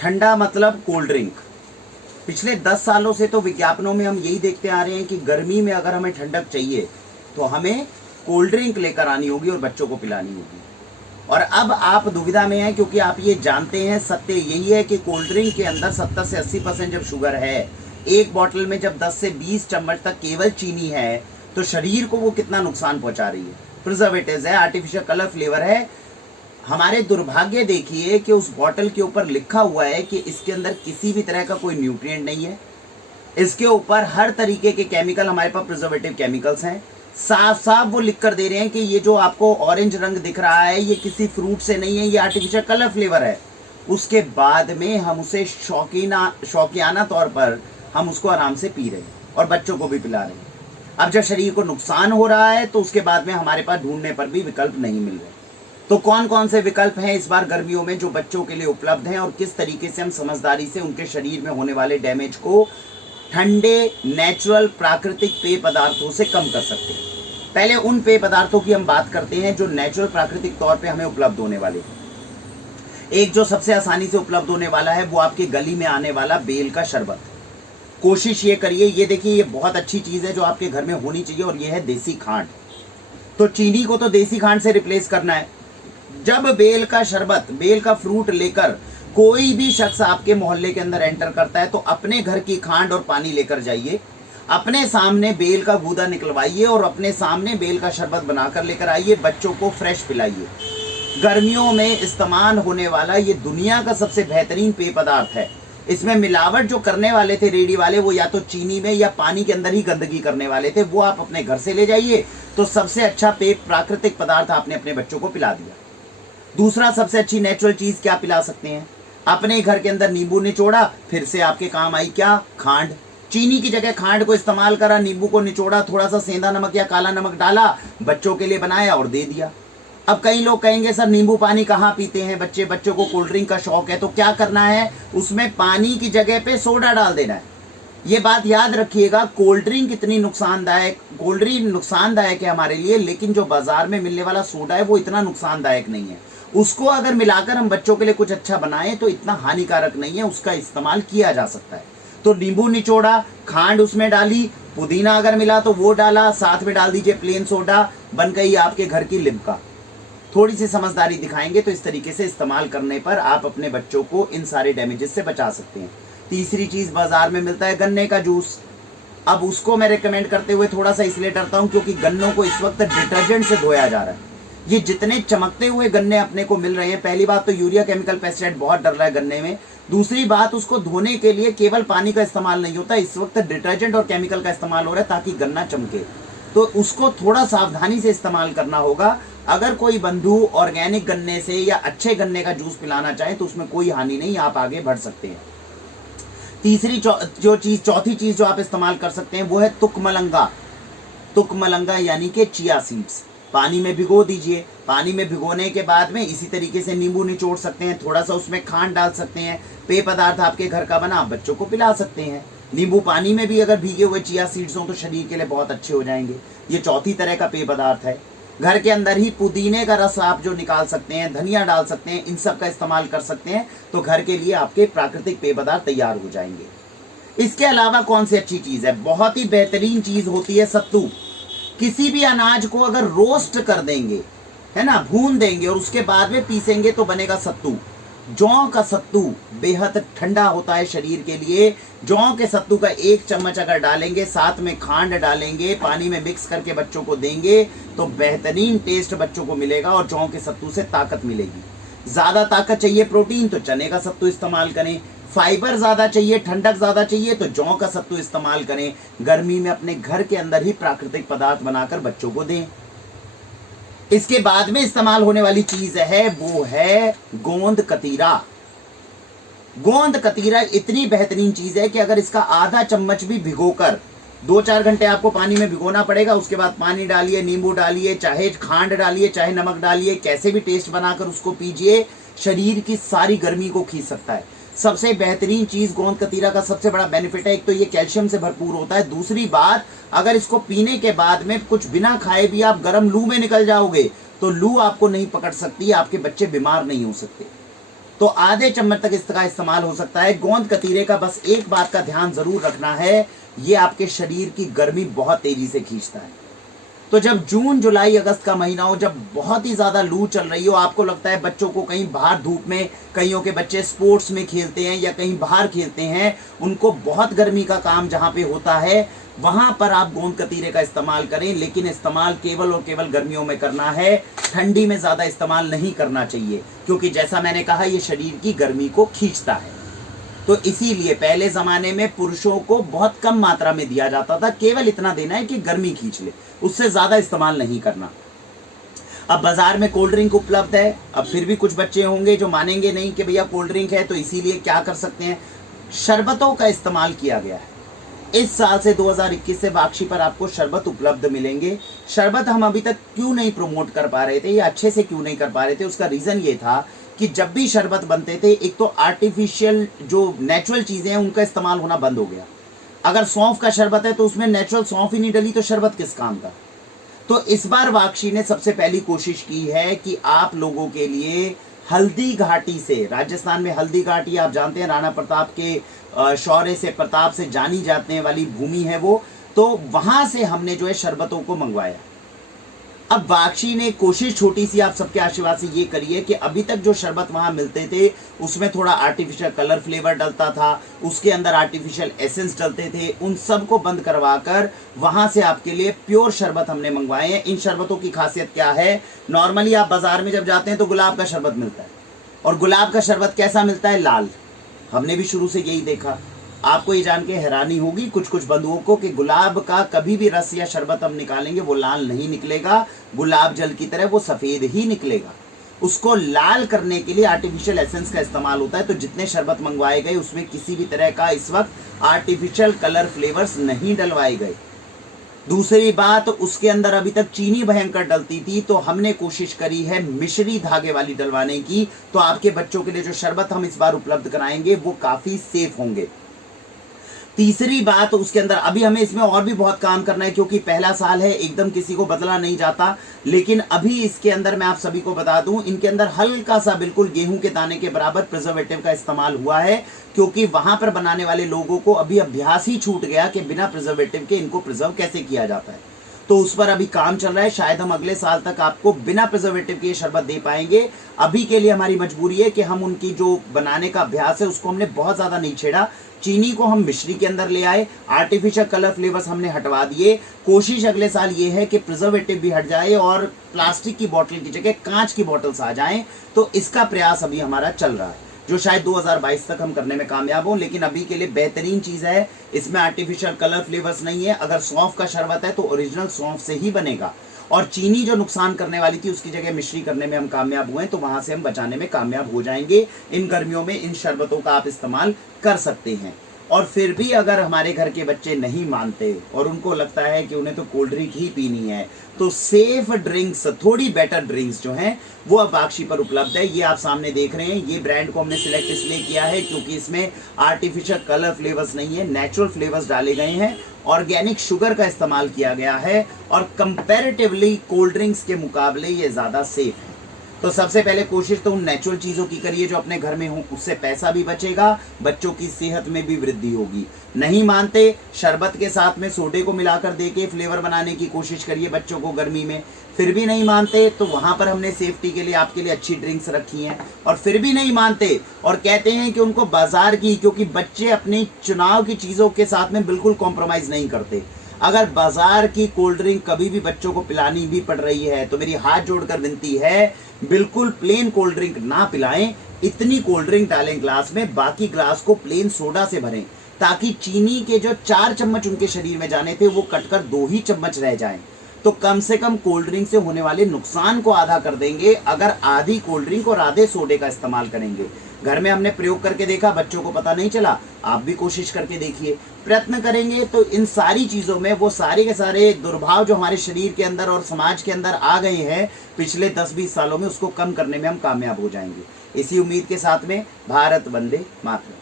ठंडा मतलब cold drink. पिछले 10 सालों से तो विज्ञापनों में हम यही देखते आ रहे हैं कि गर्मी में अगर हमें ठंडक चाहिए तो हमें कोल्ड ड्रिंक लेकर आनी होगी और बच्चों को पिलानी होगी। और अब आप दुविधा में हैं क्योंकि आप ये जानते हैं, सत्य यही है कि कोल्ड ड्रिंक के अंदर 70 से 80% जब शुगर है, एक बॉटल में जब 10 से 20 चम्मच तक केवल चीनी है, तो शरीर को वो कितना नुकसान पहुंचा रही है। प्रिजर्वेटिव्स है, आर्टिफिशियल कलर, फ्लेवर है। हमारे दुर्भाग्य देखिए कि उस बॉटल के ऊपर लिखा हुआ है कि इसके अंदर किसी भी तरह का कोई न्यूट्रिएंट नहीं है। इसके ऊपर हर तरीके के केमिकल, हमारे पास प्रिजर्वेटिव केमिकल्स हैं। साफ साफ वो लिख कर दे रहे हैं कि ये जो आपको ऑरेंज रंग दिख रहा है ये किसी फ्रूट से नहीं है, ये आर्टिफिशियल कलर फ्लेवर है। उसके बाद में हम उसे शौकियाना तौर पर हम उसको आराम से पी रहे हैं और बच्चों को भी पिला रहे हैं। अब जब शरीर को नुकसान हो रहा है तो उसके बाद में हमारे पास ढूंढने पर भी विकल्प नहीं मिल रहे। तो कौन कौन से विकल्प हैं इस बार गर्मियों में जो बच्चों के लिए उपलब्ध हैं और किस तरीके से हम समझदारी से उनके शरीर में होने वाले डैमेज को ठंडे नेचुरल प्राकृतिक पेय पदार्थों से कम कर सकते हैं। पहले उन पेय पदार्थों की हम बात करते हैं जो नेचुरल प्राकृतिक तौर पे हमें उपलब्ध होने वाले हैं। एक जो सबसे आसानी से उपलब्ध होने वाला है वो आपके गली में आने वाला बेल का शरबत। कोशिश ये करिए, ये देखिए ये बहुत अच्छी चीज है जो आपके घर में होनी चाहिए और ये है देसी खांड। तो चीनी को तो देसी खांड से रिप्लेस करना है। जब बेल का शरबत, बेल का फ्रूट लेकर कोई भी शख्स आपके मोहल्ले के अंदर एंटर करता है तो अपने घर की खांड और पानी लेकर जाइए, अपने सामने बेल का गूदा निकलवाइए और अपने सामने बेल का शरबत बनाकर लेकर आइए, बच्चों को फ्रेश पिलाइए। गर्मियों में इस्तेमाल होने वाला ये दुनिया का सबसे बेहतरीन पेय पदार्थ है। इसमें मिलावट जो करने वाले थे रेडी वाले, वो या तो चीनी में या पानी के अंदर ही गंदगी करने वाले थे, वो आप अपने घर से ले जाइए तो सबसे अच्छा पेय प्राकृतिक पदार्थ आपने अपने बच्चों को पिला दिया। दूसरा सबसे अच्छी नेचुरल चीज क्या पिला सकते हैं? अपने घर के अंदर नींबू निचोड़ा, फिर से आपके काम आई क्या? खांड। चीनी की जगह खांड को इस्तेमाल करा, नींबू को निचोड़ा, थोड़ा सा सेंधा नमक या काला नमक डाला, बच्चों के लिए बनाया और दे दिया। अब कई लोग कहेंगे सर नींबू पानी कहाँ पीते हैं बच्चे, बच्चों को कोल्ड ड्रिंक का शौक है। तो क्या करना है, उसमें पानी की जगह पे सोडा डाल देना है। ये बात याद रखिएगा, कोल्ड ड्रिंक इतनी नुकसानदायक, कोल्ड ड्रिंक नुकसानदायक है हमारे लिए, लेकिन जो बाजार में मिलने वाला सोडा है वो इतना नुकसानदायक नहीं है। उसको अगर मिलाकर हम बच्चों के लिए कुछ अच्छा बनाएं तो इतना हानिकारक नहीं है, उसका इस्तेमाल किया जा सकता है। तो नींबू निचोड़ा, खांड उसमें डाली, पुदीना अगर मिला तो वो डाला, साथ में डाल दीजिए प्लेन सोडा, बन गई आपके घर की लिम्का। थोड़ी सी समझदारी दिखाएंगे तो इस तरीके से इस्तेमाल करने पर आप अपने बच्चों को इन सारे डैमेजेस से बचा सकते हैं। तीसरी चीज, बाजार में मिलता है गन्ने का जूस। अब उसको मैं रेकमेंड करते हुए थोड़ा सा इसलिए डरता हूं क्योंकि गन्नों को इस वक्त डिटर्जेंट से धोया जा रहा है। ये जितने चमकते हुए गन्ने अपने को मिल रहे हैं, पहली बात तो यूरिया केमिकल पेस्टिसाइड बहुत डर रहा है गन्ने में। दूसरी बात, उसको धोने के लिए केवल पानी का इस्तेमाल नहीं होता, इस वक्त डिटर्जेंट और केमिकल का इस्तेमाल हो रहा है ताकि गन्ना चमके। तो उसको थोड़ा सावधानी से इस्तेमाल करना होगा। अगर कोई बंधु ऑर्गेनिक गन्ने से या अच्छे गन्ने का जूस पिलाना चाहे तो उसमें कोई हानि नहीं, आप आगे बढ़ सकते हैं। चौथी चीज जो आप इस्तेमाल कर सकते हैं वो है तुकमलंगा। तुकमलंगा यानी कि चिया सीड्स। पानी में भिगो दीजिए, पानी में भिगोने के बाद में इसी तरीके से नींबू निचोड़ सकते हैं, थोड़ा सा उसमें खांड डाल सकते हैं, पेय पदार्थ आपके घर का बना, आप बच्चों को पिला सकते हैं। नींबू पानी में भी अगर भीगे हुए चिया सीड्स हों तो शरीर के लिए बहुत अच्छे हो जाएंगे। ये चौथी तरह का पेय पदार्थ है। घर के अंदर ही पुदीने का रस आप जो निकाल सकते हैं, धनिया डाल सकते हैं, इन सब का इस्तेमाल कर सकते हैं तो घर के लिए आपके प्राकृतिक पेय पदार्थ तैयार हो जाएंगे। इसके अलावा कौन सी अच्छी चीज है? बहुत ही बेहतरीन चीज होती है सत्तू। किसी भी अनाज को अगर रोस्ट कर देंगे, है ना, भून देंगे और उसके बाद में पीसेंगे तो बनेगा सत्तू। जौ का सत्तू बेहद ठंडा होता है शरीर के लिए। जौ के सत्तू का 1 चम्मच अगर डालेंगे, साथ में खांड डालेंगे, पानी में मिक्स करके बच्चों को देंगे तो बेहतरीन टेस्ट बच्चों को मिलेगा और जौ के सत्तू से ताकत मिलेगी। ज्यादा ताकत चाहिए, प्रोटीन, तो चने का सत्तू इस्तेमाल करें। फाइबर ज्यादा चाहिए, ठंडक ज्यादा चाहिए तो जौ का सत्तू इस्तेमाल करें। गर्मी में अपने घर के अंदर ही प्राकृतिक पदार्थ बनाकर बच्चों को दें। इसके बाद में इस्तेमाल होने वाली चीज है वो है गोंद कतीरा। गोंद कतीरा इतनी बेहतरीन चीज है कि अगर इसका आधा चम्मच भी भिगोकर 2-4 घंटे आपको पानी में भिगोना पड़ेगा, उसके बाद पानी डालिए, नींबू डालिए, चाहे खांड डालिए, चाहे नमक डालिए, कैसे भी टेस्ट बनाकर उसको पीजिए, शरीर की सारी गर्मी को खींच सकता है। सबसे बेहतरीन चीज गोंद कतीरा का सबसे बड़ा बेनिफिट है, एक तो ये कैल्शियम से भरपूर होता है, दूसरी बात अगर इसको पीने के बाद में कुछ बिना खाए भी आप गर्म लू में निकल जाओगे तो लू आपको नहीं पकड़ सकती, आपके बच्चे बीमार नहीं हो सकते। तो आधे चम्मच तक इसका इस्तेमाल हो सकता है। गोंद कतीरे का बस एक बात का ध्यान जरूर रखना है, ये आपके शरीर की गर्मी बहुत तेजी से खींचता है। तो जब जून जुलाई अगस्त का महीना हो, जब बहुत ही ज्यादा लू चल रही हो, आपको लगता है बच्चों को कहीं बाहर धूप में, कईयों के बच्चे स्पोर्ट्स में खेलते हैं या कहीं बाहर खेलते हैं, उनको बहुत गर्मी का काम जहां पे होता है वहां पर आप गोंद कतीरे का इस्तेमाल करें, लेकिन इस्तेमाल केवल और केवल गर्मियों में करना है। ठंडी में ज्यादा इस्तेमाल नहीं करना चाहिए, क्योंकि जैसा मैंने कहा ये शरीर की गर्मी को खींचता है। तो इसीलिए पहले जमाने में पुरुषों को बहुत कम मात्रा में दिया जाता था, केवल इतना देना है कि गर्मी खींच ले, उससे ज्यादा इस्तेमाल नहीं करना। अब बाजार में कोल्ड ड्रिंक उपलब्ध है, अब फिर भी कुछ बच्चे होंगे जो मानेंगे नहीं कि भैया कोल्ड ड्रिंक है, तो इसीलिए क्या कर सकते हैं, शरबतों का इस्तेमाल किया गया है। इस साल से 2021 से वाक्षी पर आपको शरबत उपलब्ध मिलेंगे। शरबत हम अभी तक क्यों नहीं प्रमोट कर पा रहे थे या अच्छे से क्यों नहीं कर पा रहे थे, उसका रीजन ये था कि जब भी शरबत बनते थे, एक तो आर्टिफिशियल जो नेचुरल चीजें हैं उनका इस्तेमाल होना बंद हो गया। अगर सौंफ का शरबत है तो उसमें नेचुरल सौंफ ही नहीं डली, तो शरबत किस काम का। तो इस बार वाक्षी ने सबसे पहली कोशिश की है कि आप लोगों के लिए हल्दी घाटी से, राजस्थान में हल्दी घाटी आप जानते हैं, राणा प्रताप के शौर्य से, प्रताप से जानी जाने वाली भूमि है वो, तो वहां से हमने जो है शरबतों को मंगवाया। अब वाक्षी ने कोशिश छोटी सी आप सबके आशीर्वाद से ये करी है कि अभी तक जो शरबत वहां मिलते थे उसमें थोड़ा आर्टिफिशियल कलर फ्लेवर डलता था, उसके अंदर आर्टिफिशियल एसेंस डलते थे, उन सब को बंद करवाकर वहां से आपके लिए प्योर शरबत हमने मंगवाए हैं। इन शरबतों की खासियत क्या है, नॉर्मली आप बाजार में जब जाते हैं तो गुलाब का शरबत मिलता है, और गुलाब का शरबत कैसा मिलता है, लाल। हमने भी शुरू से यही देखा। आपको ये जान के हैरानी होगी कुछ कुछ बंधुओं को कि गुलाब का कभी भी रस या शरबत हम निकालेंगे वो लाल नहीं निकलेगा, गुलाब जल की तरह वो सफेद ही निकलेगा। उसको लाल करने के लिए आर्टिफिशियल एसेंस का इस्तेमाल होता है। तो जितने शरबत मंगवाए गए उसमें किसी भी तरह का इस वक्त आर्टिफिशियल कलर फ्लेवर्स नहीं डलवाए गए। दूसरी बात, उसके अंदर अभी तक चीनी भयंकर डलती थी, तो हमने कोशिश करी है मिश्री धागे वाली डलवाने की। तो आपके बच्चों के लिए जो शरबत हम इस बार उपलब्ध कराएंगे वो काफी सेफ होंगे। तीसरी बात, उसके अंदर अभी हमें इसमें और भी बहुत काम करना है, क्योंकि पहला साल है, एकदम किसी को बदला नहीं जाता। लेकिन अभी इसके अंदर मैं आप सभी को बता दूं, इनके अंदर हल्का सा बिल्कुल गेहूं के दाने के बराबर प्रिजर्वेटिव का इस्तेमाल हुआ है, क्योंकि वहां पर बनाने वाले लोगों को अभी अभ्यास ही छूट गया कि बिना प्रिजर्वेटिव के इनको प्रिजर्व कैसे किया जाता है। तो उस पर अभी काम चल रहा है। शायद हम अगले साल तक आपको बिना प्रिजर्वेटिव के शरबत दे पाएंगे। अभी के लिए हमारी मजबूरी है कि हम उनकी जो बनाने का अभ्यास है उसको हमने बहुत ज्यादा नहीं छेड़ा। चीनी को हम मिश्री के अंदर ले आए, आर्टिफिशियल कलर फ्लेवर्स हमने हटवा दिए। कोशिश अगले साल ये है कि प्रिजर्वेटिव भी हट जाए और प्लास्टिक की बोतल की जगह कांच की बोतल्स आ जाएं। तो इसका प्रयास अभी हमारा चल रहा है, जो शायद 2022 तक हम करने में कामयाब हों। लेकिन अभी के लिए बेहतरीन चीज है, इसमें आर्टिफिशियल कलर फ्लेवर्स नहीं है। अगर सौंफ का शरबत है तो ओरिजिनल सौंफ से ही बनेगा, और चीनी जो नुकसान करने वाली थी उसकी जगह मिश्री करने में हम कामयाब हुए, तो वहां से हम बचाने में कामयाब हो जाएंगे। इन गर्मियों में इन शरबतों का आप इस्तेमाल कर सकते हैं। और फिर भी अगर हमारे घर के बच्चे नहीं मानते और उनको लगता है कि उन्हें तो कोल्ड ड्रिंक ही पीनी है, तो सेफ ड्रिंक्स, थोड़ी बेटर ड्रिंक्स जो हैं वो अब वाक्षी पर उपलब्ध है। ये आप सामने देख रहे हैं। ये ब्रांड को हमने सिलेक्ट इसलिए किया है क्योंकि इसमें आर्टिफिशियल कलर फ्लेवर्स नहीं है, नेचुरल फ्लेवर्स डाले गए हैं, ऑर्गेनिक शुगर का इस्तेमाल किया गया है, और कंपैरेटिवली कोल्ड ड्रिंक्स के मुकाबले ये ज़्यादा सेफ है। तो सबसे पहले कोशिश तो उन नेचुरल चीज़ों की करिए जो अपने घर में हो, उससे पैसा भी बचेगा, बच्चों की सेहत में भी वृद्धि होगी। नहीं मानते, शरबत के साथ में सोडे को मिलाकर देके फ्लेवर बनाने की कोशिश करिए बच्चों को गर्मी में। फिर भी नहीं मानते तो वहाँ पर हमने सेफ्टी के लिए आपके लिए अच्छी ड्रिंक्स रखी हैं। और फिर भी नहीं मानते और कहते हैं कि उनको बाजार की, क्योंकि बच्चे अपने चुनाव की चीज़ों के साथ में बिल्कुल कॉम्प्रोमाइज़ नहीं करते। अगर बाजार की कोल्ड ड्रिंक कभी भी बच्चों को पिलानी भी पड़ रही है तो मेरी हाथ जोड़कर विनती है, बिल्कुल प्लेन कोल्ड ड्रिंक ना पिलाएं। इतनी कोल्ड ड्रिंक डालें ग्लास में, बाकी ग्लास को प्लेन सोडा से भरें, ताकि चीनी के जो 4 चम्मच उनके शरीर में जाने थे वो कटकर 2 ही चम्मच रह जाएं। तो कम से कम कोल्ड ड्रिंक से होने वाले नुकसान को आधा कर देंगे अगर आधी कोल्ड ड्रिंक और आधे सोडे का इस्तेमाल करेंगे। घर में हमने प्रयोग करके देखा, बच्चों को पता नहीं चला, आप भी कोशिश करके देखिए। प्रयत्न करेंगे तो इन सारी चीज़ों में वो सारे के सारे दुर्भाव जो हमारे शरीर के अंदर और समाज के अंदर आ गए हैं पिछले 10-20 सालों में, उसको कम करने में हम कामयाब हो जाएंगे। इसी उम्मीद के साथ में भारत वंदे मातरम।